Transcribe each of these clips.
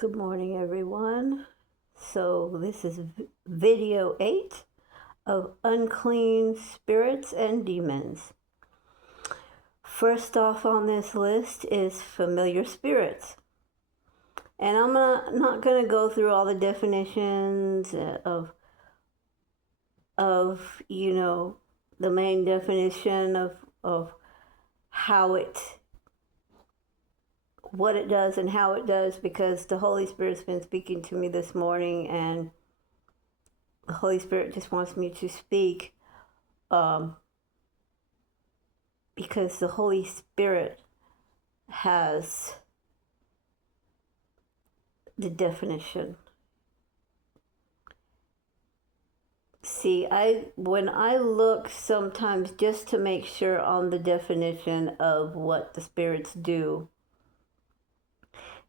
Good morning, everyone. So, this is video 8 of Unclean Spirits and Demons. First off on this list is familiar spirits. And I'm not going to go through all the definitions of the main definition of what it does and how it does, because the Holy Spirit's been speaking to me this morning, and the Holy Spirit just wants me to speak because the Holy Spirit has the definition. See, when I look sometimes just to make sure on the definition of what the spirits do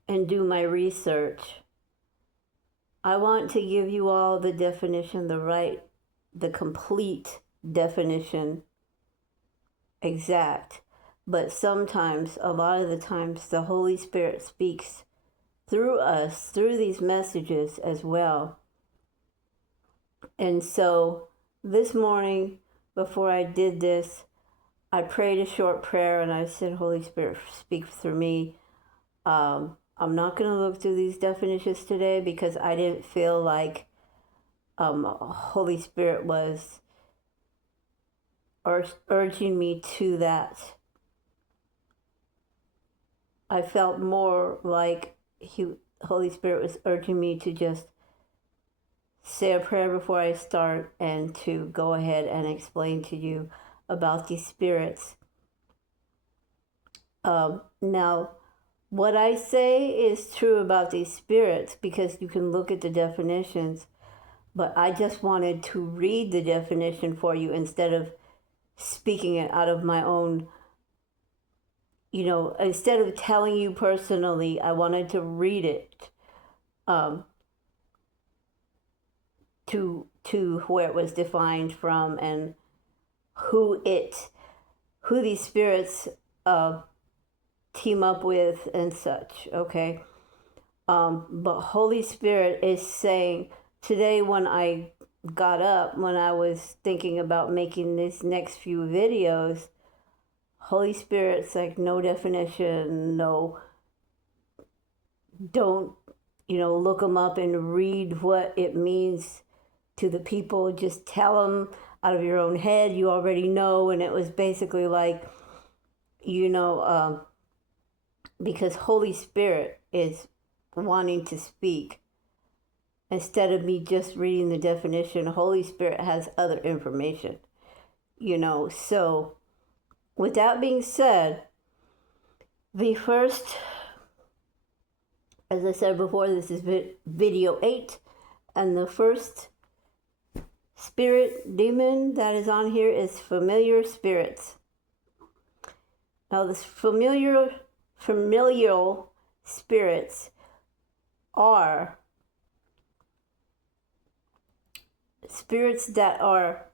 and do my research, I want to give you all the definition, the complete definition, exact. But sometimes, a lot of the times, the Holy Spirit speaks through us, through these messages as well. And so this morning, before I did this, I prayed a short prayer and I said, Holy Spirit, speak through me. I'm not going to look through these definitions today because I didn't feel like Holy Spirit was urging me to that. I felt more like Holy Spirit was urging me to just say a prayer before I start and to go ahead and explain to you about these spirits. Now, what I say is true about these spirits because you can look at the definitions, but I just wanted to read the definition for you instead of speaking it out of my own, instead of telling you personally, I wanted to read it to where it was defined from and who these spirits team up with and such, okay? But Holy Spirit is saying, today when I got up, when I was thinking about making these next few videos, Holy Spirit's like, no definition, no, don't, look them up and read what it means to the people. Just tell them out of your own head, you already know. And it was basically like, because Holy Spirit is wanting to speak. Instead of me just reading the definition, Holy Spirit has other information, So, with that being said, the first, as I said before, this is video 8, and the first spirit demon that is on here is familiar spirits. Now, this familial spirits are spirits that are,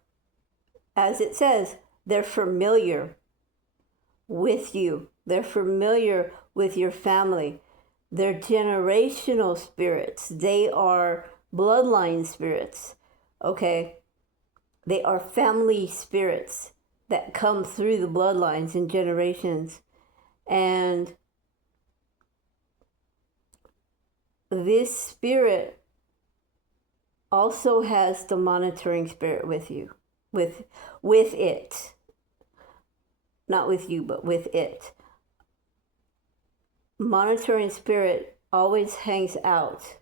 as it says, they're familiar with you. They're familiar with your family. They're generational spirits. They are bloodline spirits, okay? They are family spirits that come through the bloodlines and generations. And this spirit also has the monitoring spirit with you, with it. Not with you, but with it. Monitoring spirit always hangs out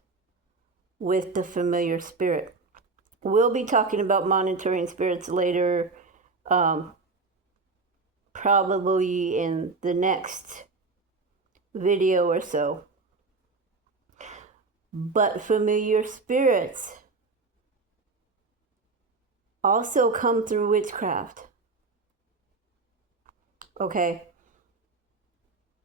with the familiar spirit. We'll be talking about monitoring spirits later, probably in the next video or so. But familiar spirits also come through witchcraft. Okay?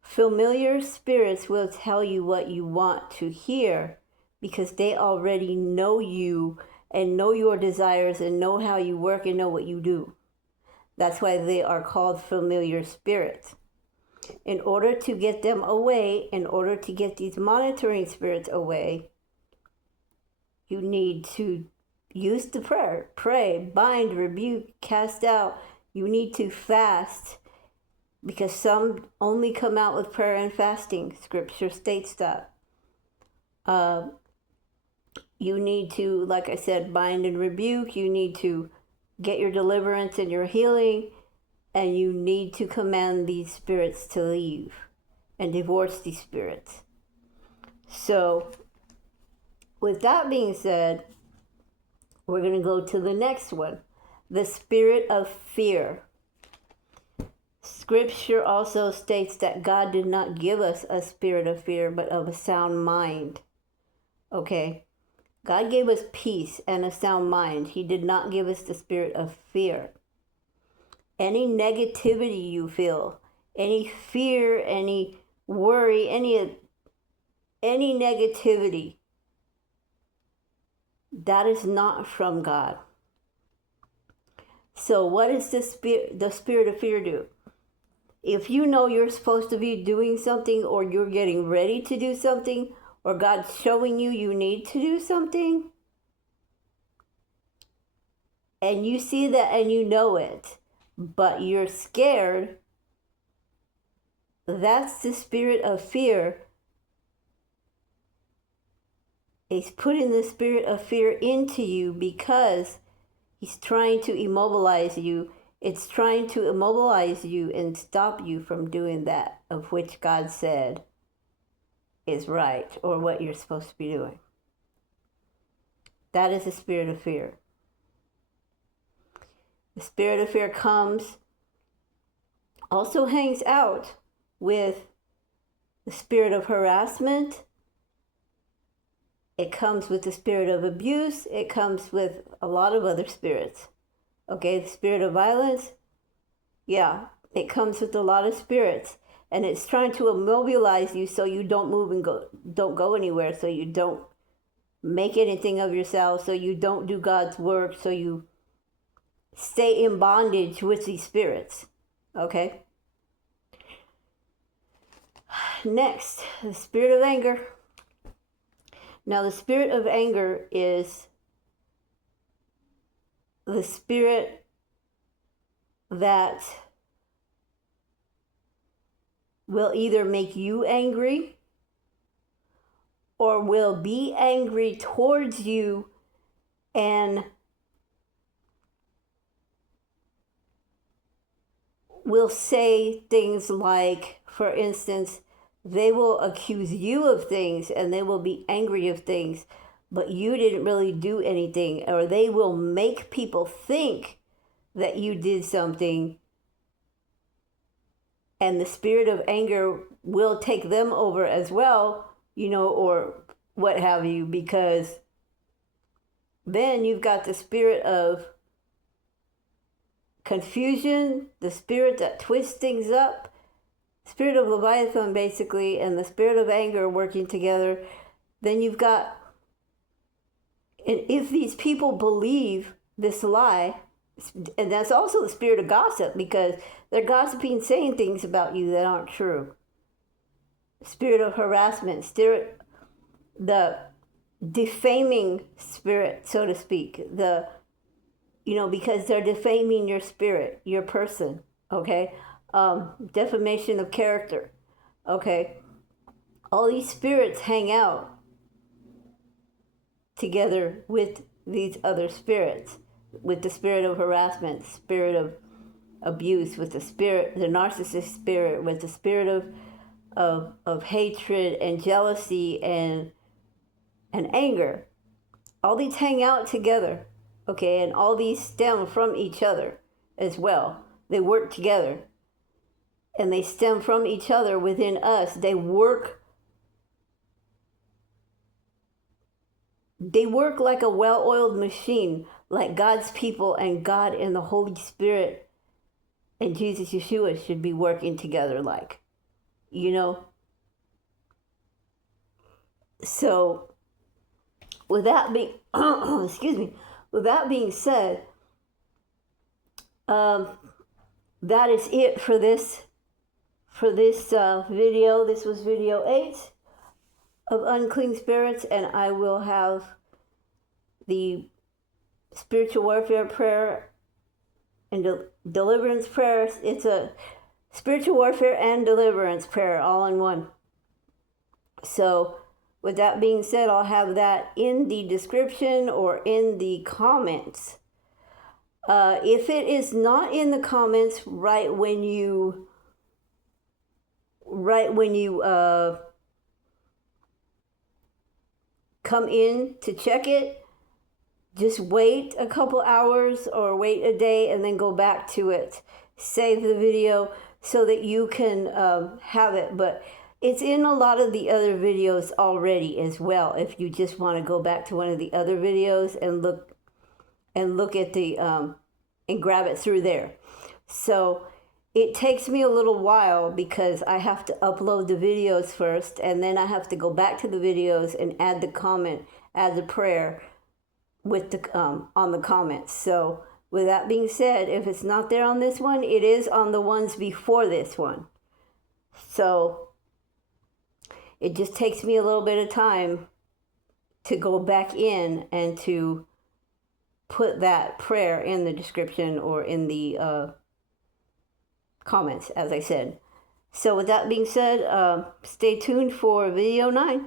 Familiar spirits will tell you what you want to hear because they already know you and know your desires and know how you work and know what you do. That's why they are called familiar spirits. In order to get them away, in order to get these monitoring spirits away, you need to use the prayer. Pray, bind, rebuke, cast out. You need to fast, because some only come out with prayer and fasting. Scripture states that. You need to, like I said, bind and rebuke. You need to get your deliverance and your healing. And you need to command these spirits to leave and divorce these spirits. So, with that being said, we're going to go to the next one. The spirit of fear. Scripture also states that God did not give us a spirit of fear, but of a sound mind. Okay? God gave us peace and a sound mind. He did not give us the spirit of fear. Any negativity you feel, any fear, any worry, any negativity, that is not from God. So what does the spirit of fear do? If you know you're supposed to be doing something, or you're getting ready to do something, or God's showing you need to do something, and you see that and you know it, but you're scared, that's the spirit of fear. He's putting the spirit of fear into you because he's trying to immobilize you. It's trying to immobilize you and stop you from doing that of which God said is right, or what you're supposed to be doing. That is the spirit of fear. The spirit of fear also hangs out with the spirit of harassment. It comes with the spirit of abuse. It comes with a lot of other spirits. Okay, the spirit of violence, yeah, it comes with a lot of spirits. And it's trying to immobilize you so you don't move and don't go anywhere, so you don't make anything of yourself, so you don't do God's work, so you stay in bondage with these spirits. Okay? Next, the spirit of anger. Now, the spirit of anger is the spirit that will either make you angry or will be angry towards you and will say things like, for instance, they will accuse you of things and they will be angry of things, but you didn't really do anything. Or they will make people think that you did something, and the spirit of anger will take them over as well, or what have you, because then you've got the spirit of confusion, the spirit that twists things up, spirit of Leviathan basically, and the spirit of anger working together. Then you've got, and if these people believe this lie, and that's also the spirit of gossip, because they're gossiping, saying things about you that aren't true. Spirit of harassment, the defaming spirit, so to speak, because they're defaming your spirit, your person, okay? Defamation of character, okay? All these spirits hang out together with these other spirits, with the spirit of harassment, spirit of abuse, with the narcissist spirit, with the spirit of hatred and jealousy and anger. All these hang out together, okay? And all these stem from each other as well. They work together. And they stem from each other within us. They work like a well-oiled machine, like God's people and God and the Holy Spirit and Jesus Yeshua should be working together like, So, with that being, with that being said, that is it for for this video. This was video 8 of unclean spirits, and I will have the spiritual warfare prayer and deliverance prayer. It's a spiritual warfare and deliverance prayer all in one. So with that being said, I'll have that in the description or in the comments. If it is not in the comments right when you come in to check it, just wait a couple hours or wait a day and then go back to it. Save the video so that you can have it. But it's in a lot of the other videos already as well. If you just want to go back to one of the other videos and look at the and grab it through there. So it takes me a little while because I have to upload the videos first, and then I have to go back to the videos and add the comment, add the prayer with the on the comments. So with that being said, if it's not there on this one, it is on the ones before this one. So it just takes me a little bit of time to go back in and to put that prayer in the description or in the comments, as I said. So with that being said, stay tuned for video 9.